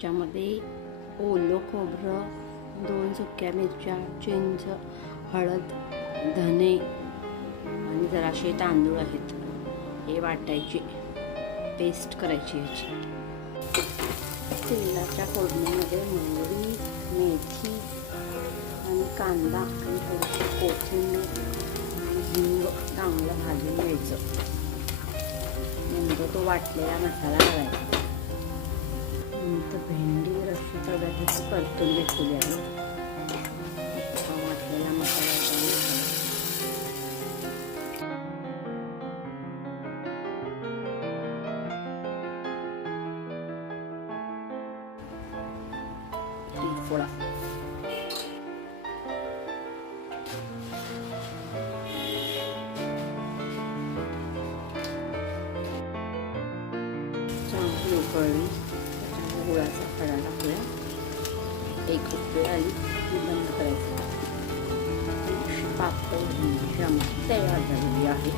त्याच्यामध्ये ओलं खोबरं, 2 सुक्या मिरच्या, चिंच, हळद, धने आणि जराशे तांदूळ आहेत. हे वाटायचे, पेस्ट करायची याची. तेलाच्या फोडणीमध्ये मोहरी, मेथी आणि कांदा आणि थोडीशी कोथिंबीर आणि हिंग चांगलं भाजून घ्यायचं. नंतर तो वाटलेला मसाला घालायचा. नंतर भेंडी रस्सी तव्यात परतून घेतलेली आहे. वाटलेला मसाला फोडा. चांगली उकळली, त्याच्यामध्ये गुळाचा खडा टाकूया. एक उकळी आली की बंद करायचं. पातळ भेंडीची आमटी तयार झालेली आहे.